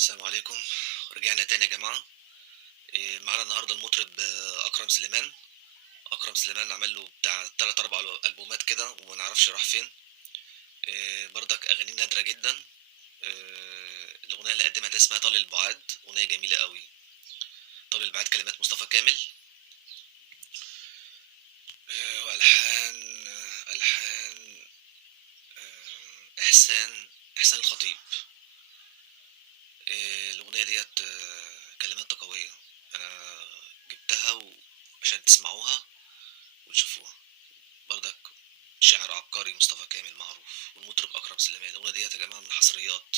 السلام عليكم. رجعنا تاني يا جماعة. معانا النهاردة المطرب أكرم سليمان. أكرم سليمان عمل له بتاع 3 4 ألبومات كده وما نعرفش راح فين. برضك أغاني نادرة جدا. الأغنية اللي قدمها دي اسمها طال البعاد، أغنية جميلة قوي. طال البعاد كلمات مصطفى كامل، وألحان ألحان إحسان الخطيب. الأغنية ديت كلمات قوية. أنا جبتها عشان تسمعوها وتشوفوها. برضك شاعر عبقري مصطفى كامل معروف، والمطرب أكرم سليمان. الأغنية ديت يا جماعة من الحصريات،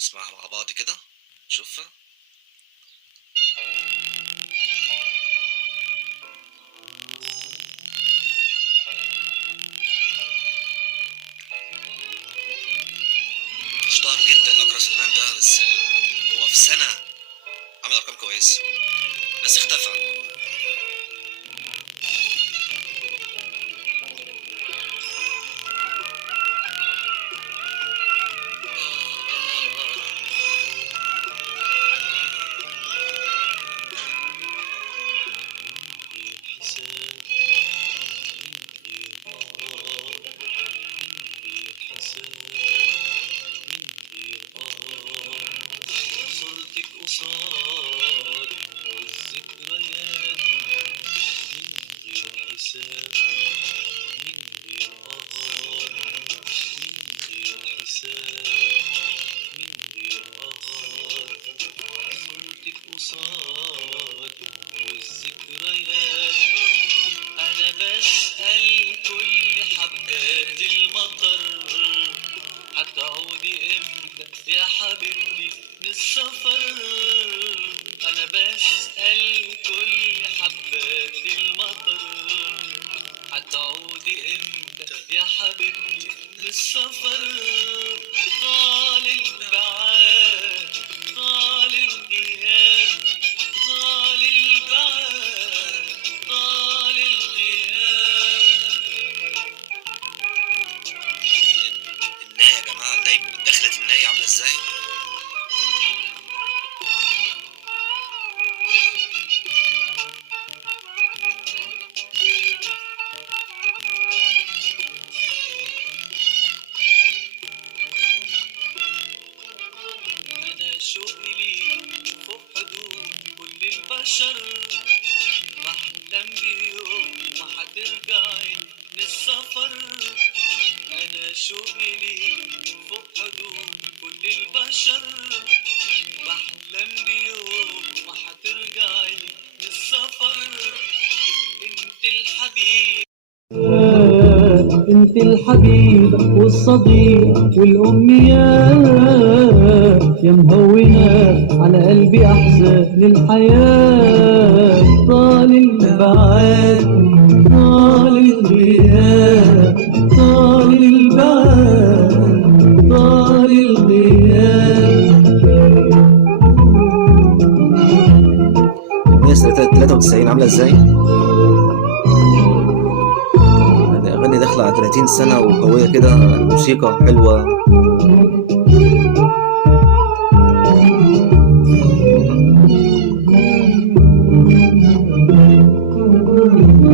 نسمعها مع بعض كده نشوفها. اشتهر جدا أكرم سليمان ده، بس هو في سنة عمل أرقام كويسة بس اختفى. أنا بسأل كل حبات المطر، هتعودي إمتى يا حبيبتي من السفر؟ أنا بسأل كل حبات المطر، هتعودي إمتى يا حبيبتي من السفر؟ طال البعاد طال الغياب، طال البعاد طال الغياب. الناي يا جماعة، الناي دخلت الناي عاملة ازاي؟ أنا شوقي ليك فوق حدود كل البشر، بحلم بيوم ما هترجعي من السفر. أنا شوقي ليك فوق حدود كل البشر، بحلم بيوم ما هترجعي من السفر. انت الحبيب، انت الحبيب والصديق والأمنيات، يا مهونة على قلبي أحزان الحياة. طال البعاد طال الغياب، طال البعاد طال الغياب. الأغنية سنة 93 عاملة ازاي؟ أغاني داخلة على 30 سنة وقوية كده، موسيقى حلوة.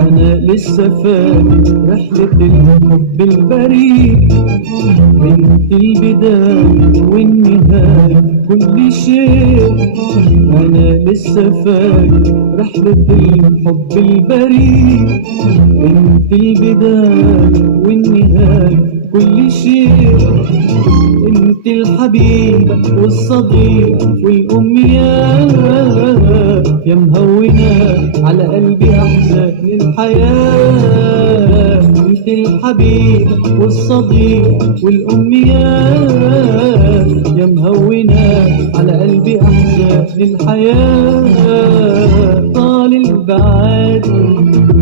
أنا لسه فاكر رحلة الحب البريء، انت البداية والنهاية كل شيء. أنا لسه فاكر رحلة الحب البريء، انت البداية والنهاية كل شيء. انت الحبيب والصديق والأمنيات، يا مهونة على قلبي أحزان الحياة. انت الحبيب والصديق والأمنيات، يا مهونة على قلبي أحزان الحياة. طال البعاد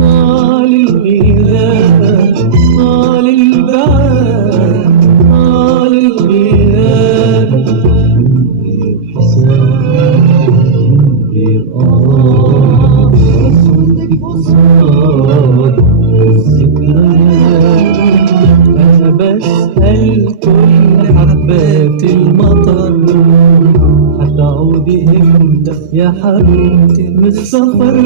طال الغياب، طال البعاد طال الغياب. غير صوتك قصاد الذكريات. أنا بسأل كل حبات المطر، يا حبيبتي من السفر،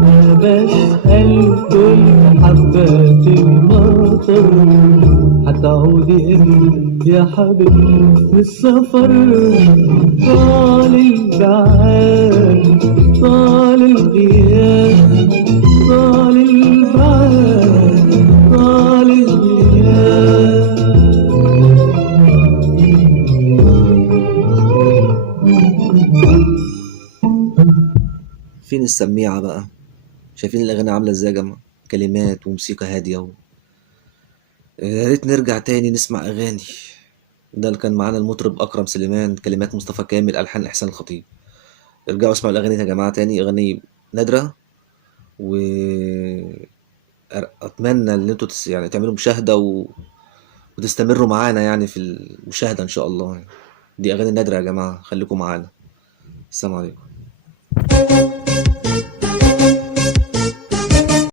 ما بسأل كل حبات المطر هتعودي امتى يا حبيبتي من السفر. طال البعاد طال الغياب طال البعاد طال الغياب. فين السميعة بقى؟ شايفين الأغاني عاملة ازاي يا جماعة؟ كلمات وموسيقى هادية يا ريت نرجع تاني نسمع أغاني. ده اللي كان معانا المطرب أكرم سليمان، كلمات مصطفى كامل، ألحان إحسان الخطيب. ارجعوا اسمعوا الأغاني دي يا جماعة تاني، أغاني نادرة. وأتمنى إن انتوا يعني تعملوا مشاهدة وتستمروا معانا يعني في المشاهدة إن شاء الله. دي أغاني نادرة يا جماعة، خليكم معانا. السلام عليكم.